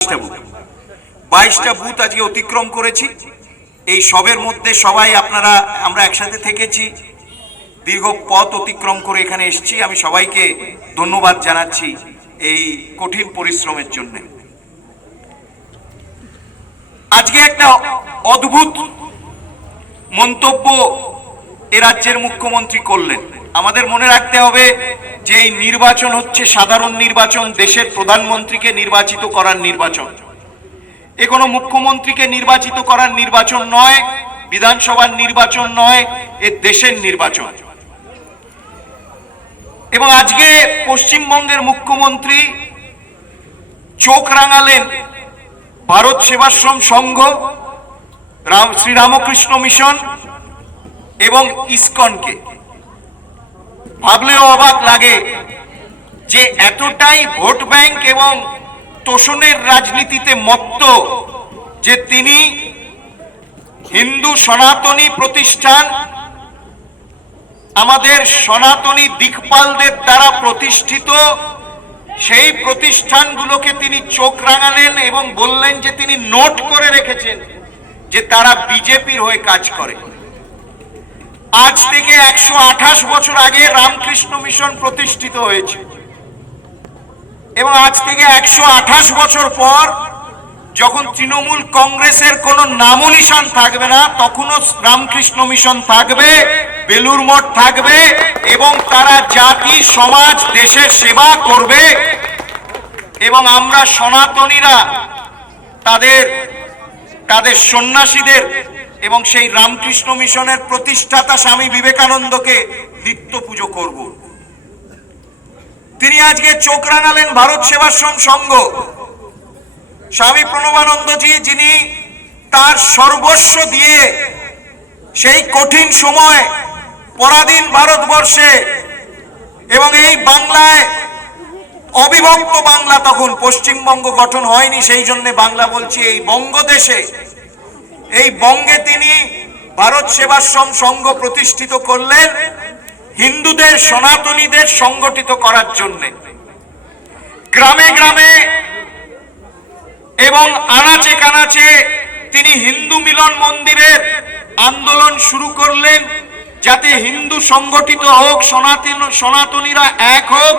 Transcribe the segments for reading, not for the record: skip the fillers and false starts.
22টা booth আজকে অতিক্রম করেছি। এই সবের মধ্যে সবাই আমরা একসাথে থেকেছি, দীর্ঘ পথ অতিক্রম করে এখানে এসেছি। আমি সবাইকে ধন্যবাদ জানাচ্ছি এই কঠিন পরিশ্রমের জন্য। আজকে একটা অদ্ভুত মন্তব্য এ রাজ্যের মুখ্যমন্ত্রী করলেন। আমাদের মনে রাখতে হবে যে এই নির্বাচন হচ্ছে সাধারণ নির্বাচন, দেশের প্রধানমন্ত্রীকে নির্বাচিত করার নির্বাচন। এ কোনো মুখ্যমন্ত্রীকে নির্বাচিত করার নির্বাচন নয়, বিধানসভার নির্বাচন নয়, এ দেশের নির্বাচন। এবং আজকে পশ্চিমবঙ্গের মুখ্যমন্ত্রী চোখ রাঙালেন ভারত সেবাশ্রম সংঘ, শ্রীরামকৃষ্ণ মিশন এবং ইসকনকে। ভাবলেও অবাক লাগে যে এতটাই ভোট ব্যাংক এবং তোষণের রাজনীতিতে মত্ত যে তিনি হিন্দু সনাতনী প্রতিষ্ঠান, আমাদের সনাতনী দিকপালদের দ্বারা প্রতিষ্ঠিত সেই প্রতিষ্ঠানগুলোকে তিনি চোখ রাঙালেন এবং বললেন যে তিনি নোট করে রেখেছেন যে তারা বিজেপির হয়ে কাজ করে। আজ থেকে 128 বছর আগে রামকৃষ্ণ মিশন প্রতিষ্ঠিত হয়েছে এবং আজ থেকে 128 বছর পর যখন তৃণমূল কংগ্রেসের কোনো নামও নিশান থাকবে না, তখনও রামকৃষ্ণ মিশন থাকবে, বেলুর মঠ থাকবে এবং তারা জাতি সমাজ দেশের সেবা করবে। এবং আমরা সনাতনীরা তাদের সন্ন্যাসীদের এবং সেই রামকৃষ্ণ মিশনের প্রতিষ্ঠাতা স্বামী বিবেকানন্দকে নিত্য পুজো করব। তিনি আজকে চোখ রাঙালেন ভারত সেবাশ্রম সংঘ, স্বামী প্রণবানন্দজি, যিনি তার সর্বস্ব দিয়ে সেই কঠিন সময় পরাধীন ভারতবর্ষে এবং এই বাংলায়, অবিভক্ত বাংলা, তখন পশ্চিমবঙ্গ গঠন হয়নি, সেই জন্য বাংলা বলছি, এই বঙ্গদেশে, এই বঙ্গে তিনি ভারত সেবাশ্রম সংঘ প্রতিষ্ঠিত করলেন হিন্দুদের, সনাতনীদের সংগঠিত করার জন্য। গ্রামে গ্রামে এবং আনাচে কানাচে তিনি হিন্দু মিলন মন্দিরের আন্দোলন শুরু করলেন, যাতে হিন্দু সংগঠিত হোক, সনাতনীরা এক হোক,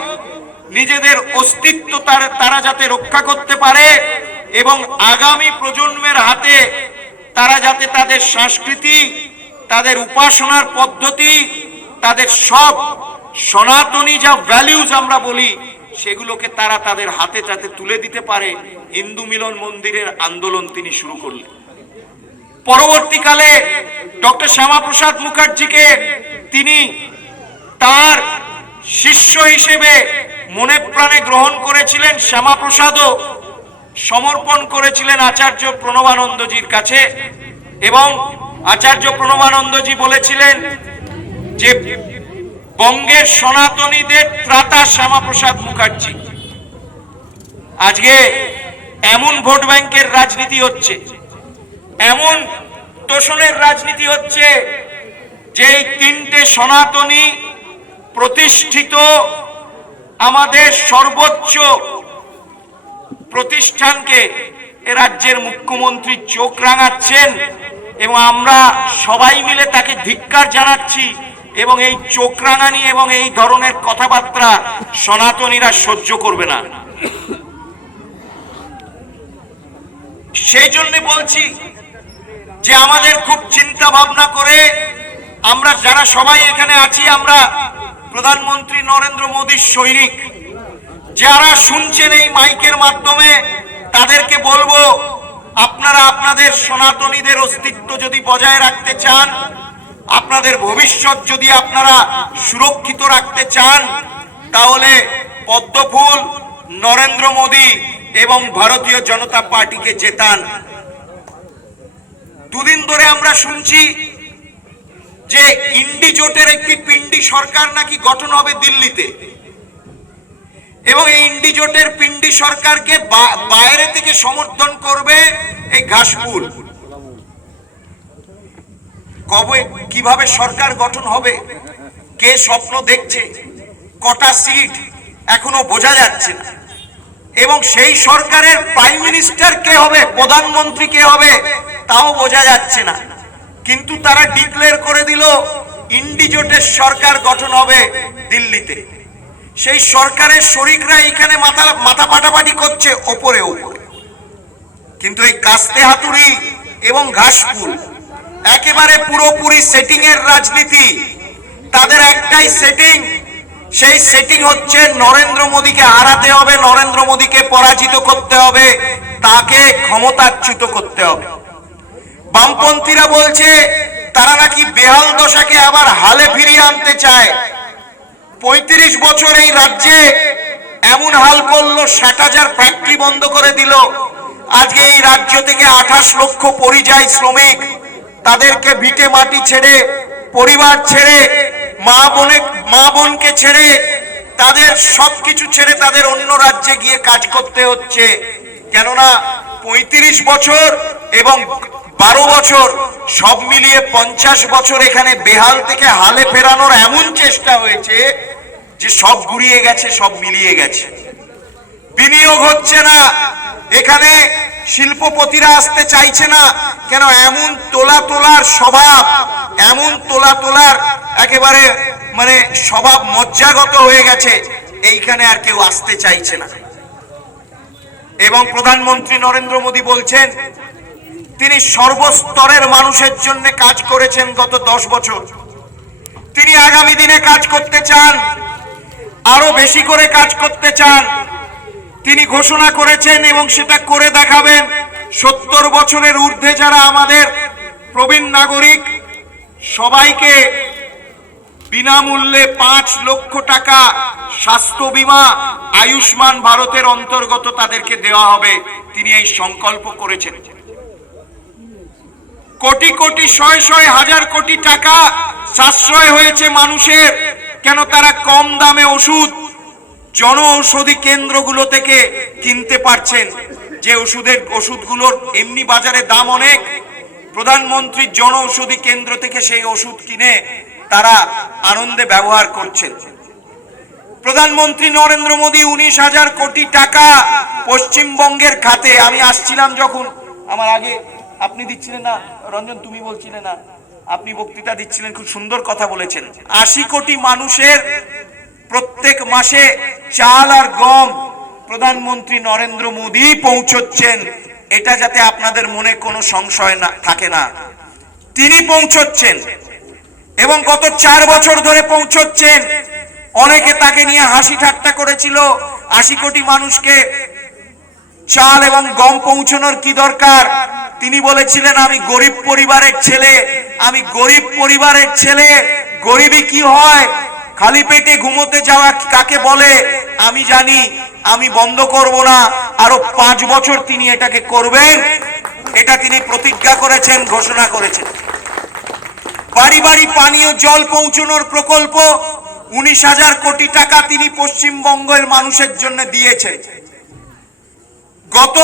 নিজেদের অস্তিত্ব তারা যাতে রক্ষা করতে পারে এবং আগামী প্রজন্মের হাতে তারা যাতে তাদের সংস্কৃতি, তাদের উপাসনার পদ্ধতি, তাদের সব সনাতনী যা ভ্যালিউজ আমরা বলি, সেগুলোকে তারা তাদের হাতে যাতে তুলে দিতে পারে, হিন্দু মিলন মন্দিরের আন্দোলন তিনি শুরু করলেন। পরবর্তীকালে ডক্টর শ্যামাপ্রসাদ মুখার্জিকে তিনি তার শিষ্য হিসেবে মনে প্রাণে গ্রহণ করেছিলেন। শ্যামাপ্রসাদও সমর্পণ করেছিলেন আচার্য প্রণবানন্দজির কাছে এবং আচার্য প্রণবানন্দজি বলেছিলেন যে বঙ্গের সনাতনীদের ত্রাতা শ্যামাপ্রসাদ মুখার্জি। আজকে এমন ভোট ব্যাংকের রাজনীতি হচ্ছে, এমন তোষণের রাজনীতি হচ্ছে যে এই তিনটে সনাতনী প্রতিষ্ঠিত আমাদের সর্বোচ্চ প্রতিষ্ঠানকে এ রাজ্যের মুখ্যমন্ত্রী চোখ রাঙাচ্ছেন এবং আমরা সবাই মিলে তাকে ধিক্কার জানাচ্ছি। এবং এই চোখ রাঙানি এবং এই ধরনের কথাবার্তা সনাতনীরা সহ্য করবে না। সেই জন্য বলছি যে আমাদের খুব চিন্তা ভাবনা করে আমরা যারা সবাই এখানে আছি, আমরা প্রধানমন্ত্রী নরেন্দ্র মোদীর সৈনিক। যারা শুনছেন এই মাইকের মাধ্যমে, তাদেরকে বলবো, আপনারা আপনাদের সনাতনীদের অস্তিত্ব যদি বজায় রাখতে চান, আপনাদের ভবিষ্যৎ যদি আপনারা সুরক্ষিত রাখতে চান, তাহলে পদ্মফুল, নরেন্দ্র মোদী এবং ভারতীয় জনতা পার্টিকে জেতান। দুদিন ধরে আমরা শুনছি যে ইন্ডি জোটের একটি পিন্ডি সরকার নাকি গঠন হবে দিল্লিতে এবং এই ইন্ডি জোটের পিন্ডি সরকারকে বাইরে থেকে সমর্থন করবে এই ঘাসফুল। কবে কিভাবে সরকার গঠন হবে, কে স্বপ্ন দেখছে, কটা সিট এখনো বোঝা যাচ্ছে না। এবং সেই সরকারের প্রাইম মিনিস্টার কে হবে, প্রধানমন্ত্রী কে হবে তাও বোঝা যাচ্ছে না। কিন্তু তারা ডিক্লেয়ার করে দিল ইন্ডিজোটের সরকার গঠন হবে দিল্লিতে। সেই সরকারের শরিকরা এখানে মাথা পাটাপাটি করছে ওপরে ওপরে। কিন্তু এই কাস্তে হাতুড়ি এবং ঘাসফুল একেবারে পুরোপুরি সেটিং এর রাজনীতি। তাদের একটাই সেটিং, সেই সেটিং হচ্ছে নরেন্দ্র মোদীকে হারাতে হবে, নরেন্দ্র মোদীকে পরাজিত করতে হবে, তাকে ক্ষমতাচ্যুত করতে হবে। বামপন্থীরা বলছে তারা নাকি বেহাল দশাকে আবার হালে ফিরিয়ে আনতে চায়। ৩৫ বছর এই রাজ্যে এমন হাল করলো, ৬০,০০০ ফ্যাক্টরি বন্ধ করে দিল। আজকে এই রাজ্য থেকে ২৮ লক্ষ পরিযায়ী শ্রমিক, তাদেরকে ভিটে মাটি ছেড়ে, পরিবার ছেড়ে, মা বোনকে ছেড়ে, তাদের সবকিছু ছেড়ে তাদের অন্য রাজ্যে গিয়ে কাজ করতে হচ্ছে। কেননা ৩৫ বছর এবং ১২ বছর সব মিলিয়ে ৫০ বছর এখানে বেহাল থেকে হালে ফেরানোর এমন চেষ্টা হয়েছে যে সব গুড়িয়ে গেছে, সব মিলিয়ে গেছে। বিনিয়োগ হচ্ছে না, এখানে শিল্পপতিরা আসতে চাইছে না। কেন? এমন তোলার স্বভাব, এমন তোলার একেবারে মানে স্বভাব মজ্জাগত হয়ে গেছে, এইখানে আর কেউ আসতে চাইছে না। এবং প্রধানমন্ত্রী নরেন্দ্র মোদী বলছেন তিনি সর্বস্তরের মানুষের জন্য কাজ করেছেন গত 10 বছর। তিনি আগামী দিনে কাজ করতে চান, আরো বেশি করে কাজ করতে চান। তিনি ঘোষণা করেছেন এবং সেটা করে দেখাবেন, 70 বছরের ঊর্ধ্বে যারা আমাদের প্রবীণ নাগরিক সবাইকে বিনামূল্যে 5 লক্ষ টাকা স্বাস্থ্য বীমা আয়ুষ্মান ভারতের অন্তর্গত তাদেরকে দেওয়া হবে। তিনি এই সংকল্প করেছেন। কোটি কোটি, শয়ে হাজার কোটি টাকা সাশ্রয় হয়েছে মানুষের। কেন? তারা কম দামে ওষুধ জন ঔষধি কেন্দ্রগুলো থেকে কিনতে পারছেন। যে ওষুধগুলোর এমনি বাজারে দাম অনেক, প্রধানমন্ত্রী জন ঔষধি কেন্দ্র থেকে সেই ওষুধ কিনে তারা আনন্দে ব্যবহার করছেন। প্রধানমন্ত্রী নরেন্দ্র মোদী 19,000 কোটি টাকা পশ্চিমবঙ্গের খাতে। আমি আসছিলাম যখন, আমার আগে আপনি দিচ্ছিলেন না রঞ্জন, তুমি বলছিলে না, আপনি বক্তৃতা দিচ্ছিলেন, খুব সুন্দর কথা বলেছেন। 80 কোটি মানুষের প্রত্যেক মাসে চাল আর গম প্রধানমন্ত্রী নরেন্দ্র মোদী পৌঁছচ্ছেন। এটা যাতে আপনাদের মনে কোনো সংশয় না থাকে না, তিনি পৌঁছচ্ছেন এবং গত 4 বছর ধরে পৌঁছচ্ছেন। অনেকে তাকে নিয়ে হাসি ঠাট্টা করেছিল, 80 কোটি মানুষকে চাল এবং গম পৌঁছানোর কি দরকার। তিনি বলেছিলেন আমি গরিব পরিবারের ছেলে, আমি গরিব পরিবারের ছেলে। গরিবই কি হয়, খালি পেটে ঘুমোতে যাওয়া কাকে বলে আমি জানি, আমি বন্ধ করব না। আরো 5 বছর তিনি এটাকে করবেন, এটা তিনি প্রতিজ্ঞা করেছেন, ঘোষণা করেছেন। বাড়ি বাড়ি পানীয় জল পৌঁছানোর প্রকল্প 19,000 কোটি টাকা তিনি পশ্চিমবঙ্গের মানুষের জন্য দিয়েছেন। গত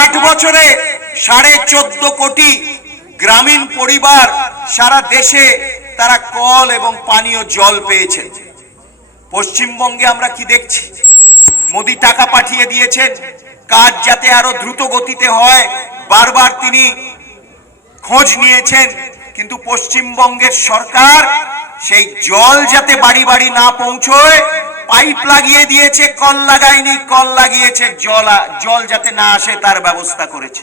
8 বছরে 14.5 কোটি গ্রামীণ পরিবার সারা দেশে তারা কল এবং পানীয় জল পেয়েছেন। পশ্চিমবঙ্গে আমরা কি দেখছি? মোদি টাকা পাঠিয়ে দিয়েছেন, কাজ যাতে আরো দ্রুত গতিতে হয় বারবার তিনি খোঁজ নিয়েছেন। কিন্তু পশ্চিমবঙ্গের সরকার সেই জল যাতে বাড়ি বাড়ি না পৌঁছয় পাইপ লাগিয়ে দিয়েছে, কল লাগায়নি, কল লাগিয়েছে, জল যাতে না আসে তার ব্যবস্থা করেছে।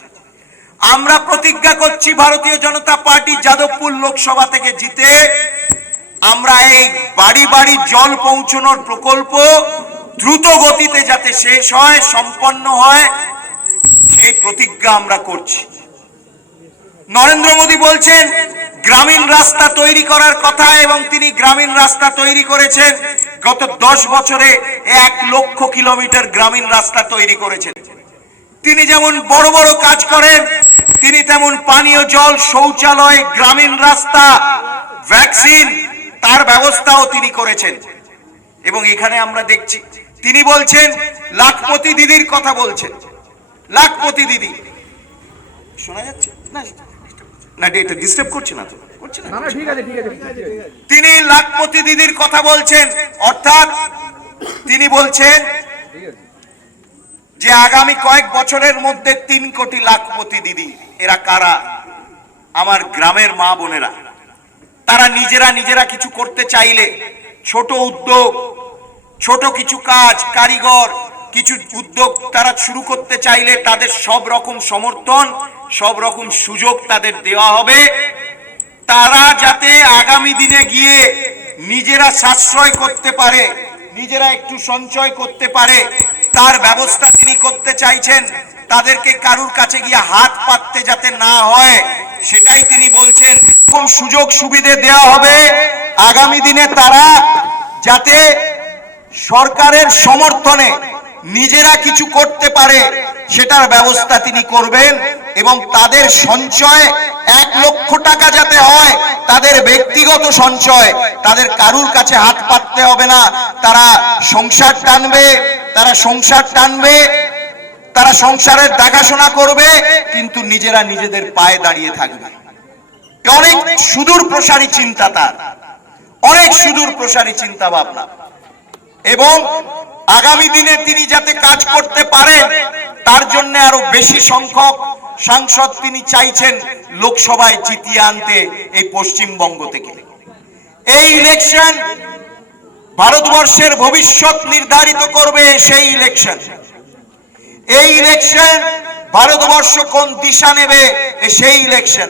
আমরা প্রতিজ্ঞা করছি ভারতীয় জনতা পার্টি যাদবপুর লোকসভা থেকে জিতে আমরা এই বাড়ি বাড়ি জল পৌঁছানোর প্রকল্প দ্রুত গতিতে যাতে শেষ হয়, সম্পন্ন হয়, সেই প্রতিজ্ঞা আমরা করছি। নরেন্দ্র মোদী বলছেন গ্রামীণ রাস্তা তৈরি করার কথা এবং তিনি গ্রামীণ রাস্তা তৈরি করেছেন। গত 10 বছরে 1 লক্ষ কিলোমিটার গ্রামীণ রাস্তা তৈরি করেছেন। তিনি যেমন বড় বড় কাজ করেন, তিনি তেমন পানীয় জল, শৌচালয়, গ্রামীণ রাস্তা, ভ্যাকসিন তার ব্যবস্থাও তিনি করেছেন। এবং এখানে আমরা দেখছি তিনি বলছেন লাখপতি দিদির কথা বলছেন। লাখপতি দিদি শোনা যাচ্ছে না? না, এটা ডিস্টার্ব করছে না তো? করছে না, ঠিক আছে ঠিক আছে। তিনি লাখপতি দিদির কথা বলছেন, অর্থাৎ তিনি বলছেন যে আগামী কয়েক বছরের মধ্যে 3 কোটি লাখপতি দিদি, এরা কারা? আমার গ্রামের মা বোনেরা। তারা নিজেরা কিছু করতে চাইলে, ছোট উদ্যোগ, ছোট কিছু কাজ, কারিগর কিছু উদ্যোগ তারা শুরু করতে চাইলে তাদের সব রকম সমর্থন, সব রকম সুযোগ তাদের দেওয়া হবে। তারা যাতে আগামী দিনে গিয়ে নিজেরা সাশ্রয় করতে পারে, নিজেরা একটু সঞ্চয় করতে পারে, তার ব্যবস্থা তিনি করতে চাইছেন। তাদেরকে কারুর কাছে গিয়ে হাত পাততে যাতে না হয়, সেটাই তিনি বলছেন। কোন সুযোগ সুবিধে দেওয়া হবে আগামী দিনে তারা যাতে সরকারের সমর্থনে নিজেরা কিছু করতে পারে, সেটার ব্যবস্থা তিনি করবেন। এবং তাদের সঞ্চয় 1 লক্ষ টাকা যাতে হয়, তাদের ব্যক্তিগত সঞ্চয়, তাদের কারুর কাছে হাত পাততে হবে না। তারা সংসার টানবে, তারা সংসারের দেখাশোনা করবে, কিন্তু নিজেরা নিজেদের পায়ে দাঁড়িয়ে থাকবে। অনেক সুদূর প্রসারী চিন্তা তার, অনেক সুদূর প্রসারী চিন্তা ভাবনা। এবং আগামী দিনে তিনি যাতে কাজ করতে পারেন, তার জন্য আরো বেশি সংখ্যক সাংসদ তিনি চাইছেন লোকসভায় জিতিয়ে আনতে এই পশ্চিমবঙ্গ থেকে। এই ইলেকশন ভারতবর্ষের ভবিষ্যৎ নির্ধারিত করবে। সেই ইলেকশন, এই ইলেকশন ভারতবর্ষ কোন দিশা নেবে, সেই ইলেকশন।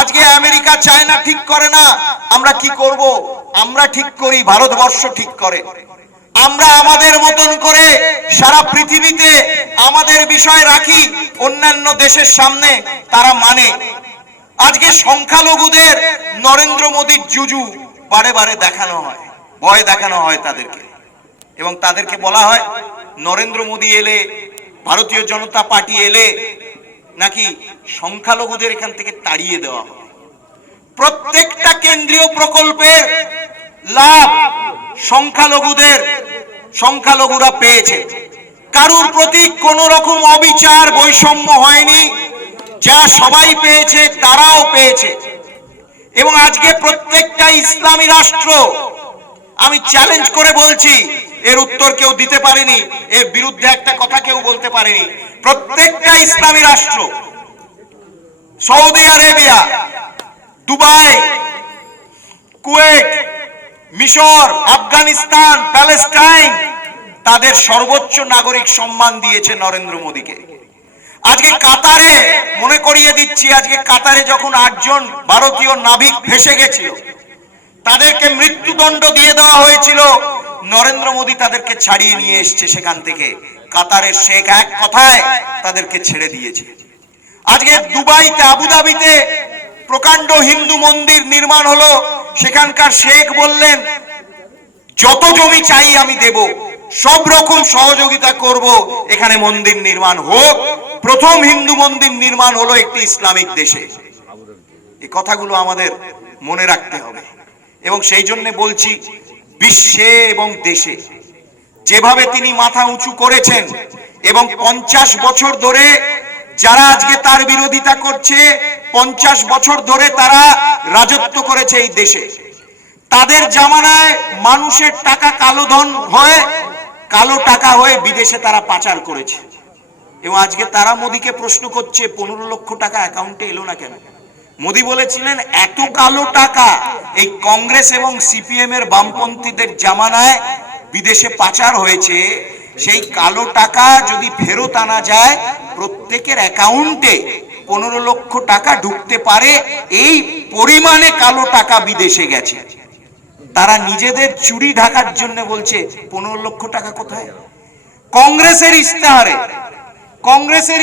আজকে আমেরিকা চায়না ঠিক করে না, আমরা কি করব? আমরা ঠিক করি, ভারতবর্ষ ঠিক করে। আমরা আমাদের মতন করে সারা পৃথিবীতে আমাদের বিষয় রাখি, অন্যান্য দেশের সামনে তারা মানে। আজকে সংখ্যালঘুদের নরেন্দ্র মোদীর জুজু বারে বারে দেখানো হয়, ভয় দেখানো হয় তাদেরকে, এবং তাদেরকে বলা হয় নরেন্দ্র মোদী এলে, ভারতীয় জনতা পার্টি এলে নাকি সংখ্যালঘুদের এখান থেকে তাড়িয়ে দেওয়া হবে। প্রত্যেকটা কেন্দ্রীয় প্রকল্পের লাভ সংখ্যালঘুরা পেয়েছে। কারুর প্রতি কোন রকম অবিচার বৈষম্য হয়নি, যা সবাই পেয়েছে তারাও পেয়েছে। এবং আজকে প্রত্যেকটা ইসলামী রাষ্ট্র, আমি চ্যালেঞ্জ করে বলছি, এর উত্তর কেউ দিতে পারেনি, এর বিরুদ্ধে একটা কথা কেউ বলতে পারেনি। প্রত্যেকটা ইসলামী রাষ্ট্র, সৌদি আরেবিয়া, দুবাই, কুয়েত, মিশর, আফগানিস্তান, প্যালেস্টাইন, তাদের সর্বোচ্চ নাগরিক সম্মান দিয়েছে নরেন্দ্র মোদীকে। আজকে কাতারে, মনে করিয়ে দিচ্ছি, আজকে কাতারে যখন 8 জন ভারতীয় নাবিক ভেসে গেছিল, তাদেরকে মৃত্যুদণ্ড দিয়ে দেওয়া হয়েছিল, নরেন্দ্র মোদী তাদেরকে ছাড়িয়ে নিয়ে এসেছে সেখান থেকে। কাতারের শেখ এক কথায় তাদেরকে ছেড়ে দিয়েছে। আজকে দুবাইতে, আবুধাবিতে প্রকাণ্ড হিন্দু মন্দির নির্মাণ হলো, সেখানকার শেখ বললেন যত জমি চাই আমি দেব, সব রকম সহযোগিতা করব, এখানে মন্দির নির্মাণ হোক। প্রথম হিন্দু মন্দির নির্মাণ হলো একটি ইসলামিক দেশে। এই কথাগুলো আমাদের মনে রাখতে হবে। এবং সেই জন্য বলছি, বিশ্বে এবং দেশে যেভাবে তিনি মাথা উঁচু করেছেন, এবং 50 বছর ধরে যারা আজকে তার বিরোধিতা করছে, 50 বছর ধরে তারা রাজত্ব করেছে এই দেশে। তাদের জামানায় মানুষের টাকা কালো টাকা হয়ে বিদেশে তারা পাচার করেছে। এবং আজকে তারা মোদীকে প্রশ্ন করছে 15 লক্ষ টাকা অ্যাকাউন্টে এলো না কেন? মোদী বলেছিলেন এত কালো টাকা এই কংগ্রেস এবং সিপিএম এর বামপন্থীদের জামানায় বিদেশে পাচার হয়েছে। সেই কালো টাকা যদি ফেরত আনা যায়, প্রত্যেকের অ্যাকাউন্টে 15 লক্ষ টাকা ঢুকতে পারে। এই পরিমাণে কালো টাকা বিদেশে গেছে। তারা নিজেদের চুরি ঢাকার জন্য বলছে 15 লক্ষ টাকা কোথায়? কংগ্রেসের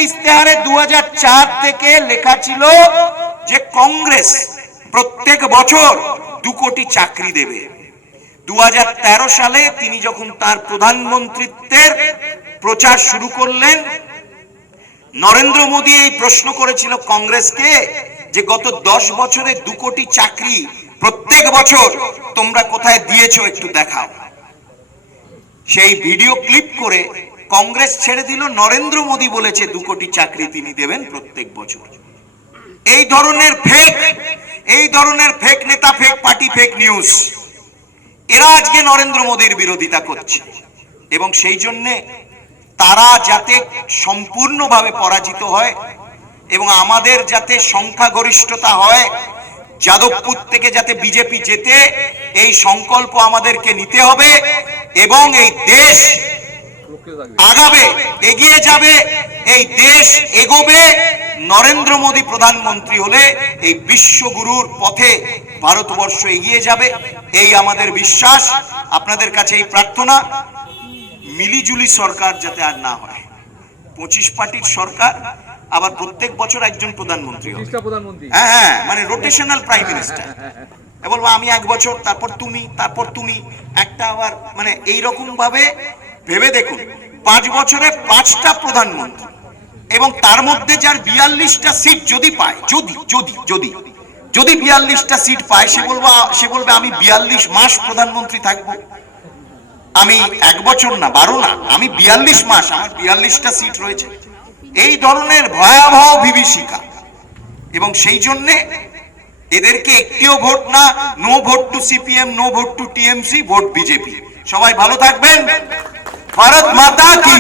ইস্তেহারে 2004 থেকে লেখা ছিল যে কংগ্রেস প্রত্যেক বছর 2 কোটি চাকরি দেবে। 2013 সালে তিনি যখন তার প্রধানমন্ত্রীত্বের প্রচার শুরু করলেন, নরেন্দ্র মোদী এই প্রশ্ন করেছিল কংগ্রেসকে যে গত 10 বছরে 2 কোটি চাকরি প্রত্যেক বছর তোমরা কোথায় দিয়েছো, একটু দেখাও। সেই ভিডিও ক্লিপ করে কংগ্রেস ছেড়ে দিল। নরেন্দ্র মোদী বলেছে 2 কোটি চাকরি তিনি দেবেন প্রত্যেক বছর। এই ধরনের ফেক নেতা, ফেক পার্টি, ফেক নিউজ, এরা আজকে নরেন্দ্র মোদীর বিরোধিতা করছে। এবং সেই জন্য তারা যাতে সম্পূর্ণভাবে পরাজিত হয় এবং আমাদের যাতে সংখ্যাগরিষ্ঠতা হয়, যাদবপুর থেকে যাতে বিজেপি জেতে, এই সংকল্প আমাদেরকে নিতে হবে এবং এই দেশ আগাবে, এগিয়ে যাবে, এই দেশ এগোবে। নরেন্দ্র মোদী প্রধানমন্ত্রী হলে এই বিশ্বগুরুর পথে ভারতবর্ষ এগিয়ে যাবে, এই আমাদের বিশ্বাস। আপনাদের কাছে এই প্রার্থনা, মিলিজুলি সরকার যাতে আর না হয়। 25 পার্টির সরকার, আবার প্রত্যেক বছর একজন প্রধানমন্ত্রী হবে। হ্যাঁ হ্যাঁ, মানে রোটেশনাল প্রাইম মিনিস্টার। বলবো আমি এক বছর, তারপর তুমি, তারপর তুমি, একটা আবার মানে এইরকম ভাবে ভেবে দেখুন, 5 বছরে 5টা প্রধানমন্ত্রী, এবং তার মধ্যে যার 42টা সিট যদি পায়, যদি যদি যদি যদি 42টা সিট পায়, সে বলবে আমি 42 মাস প্রধানমন্ত্রী থাকবো। আমি 1 বছর না, 12 না, আমি 42 মাস, আমার 42টা সিট রয়েছে। এই ধরনের ভয়াবহ বিভীষিকা, এবং সেই জন্যে এদেরকে একটিও ভোট না, no vote to CPM, no vote to TMC, vote BJP. সবাই ভালো থাকবেন। ভারত মাতা কি।